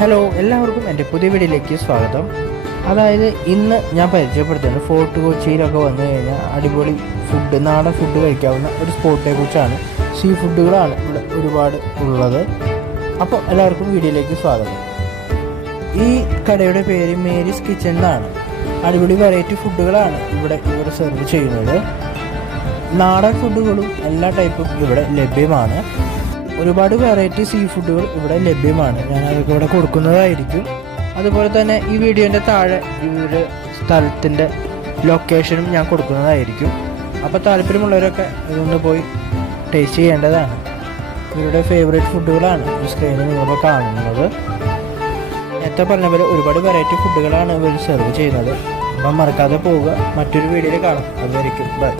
Hello, എല്ലാവർക്കും എൻ്റെ പുതിയ വീഡിയോയിലേക്ക് സ്വാഗതം. അതായത് ഇന്ന് ഞാൻ പരിചയപ്പെടുത്തുന്നത് ഫോർട്ട് കൊച്ചിയിലൊക്കെ വന്നു കഴിഞ്ഞാൽ അടിപൊളി ഫുഡ്, നാടൻ ഫുഡ് കഴിക്കാവുന്ന ഒരു സ്പോട്ടിനെ കുറിച്ചാണ്. സീ ഫുഡുകളാണ് ഇവിടെ ഒരുപാട് ഉള്ളത്. അപ്പോൾ എല്ലാവർക്കും വീഡിയോയിലേക്ക് സ്വാഗതം. ഈ കടയുടെ പേര് മേരീസ് കിച്ചൺ എന്നാണ്. അടിപൊളി വെറൈറ്റി ഫുഡുകളാണ് ഇവിടെ ഇവർ സെർവ് ചെയ്യുന്നത്. നാടൻ ഫുഡുകളും എല്ലാ ടൈപ്പും ഇവിടെ ലഭ്യമാണ്. ഒരുപാട് വെറൈറ്റി സീ ഫുഡുകൾ ഇവിടെ ലഭ്യമാണ്. ഞാൻ അതൊക്കെ ഇവിടെ കൊടുക്കുന്നതായിരിക്കും. അതുപോലെ തന്നെ ഈ വീഡിയോൻ്റെ താഴെ ഇവരുടെ സ്ഥലത്തിൻ്റെ ലൊക്കേഷനും ഞാൻ കൊടുക്കുന്നതായിരിക്കും. അപ്പോൾ താല്പര്യമുള്ളവരൊക്കെ ഇതൊന്ന് പോയി ടേസ്റ്റ് ചെയ്യേണ്ടതാണ്. ഇവരുടെ ഫേവറേറ്റ് ഫുഡുകളാണ് ഈ സ്ക്രീനിൽ നിങ്ങളിപ്പോൾ കാണുന്നത്. നേരത്തെ പറഞ്ഞ പോലെ ഒരുപാട് വെറൈറ്റി ഫുഡുകളാണ് ഇവർ സെർവ് ചെയ്യുന്നത്. അപ്പം മറക്കാതെ പോവുക. മറ്റൊരു വീഡിയോയിൽ കാണാം. അതായിരിക്കും ബൈ.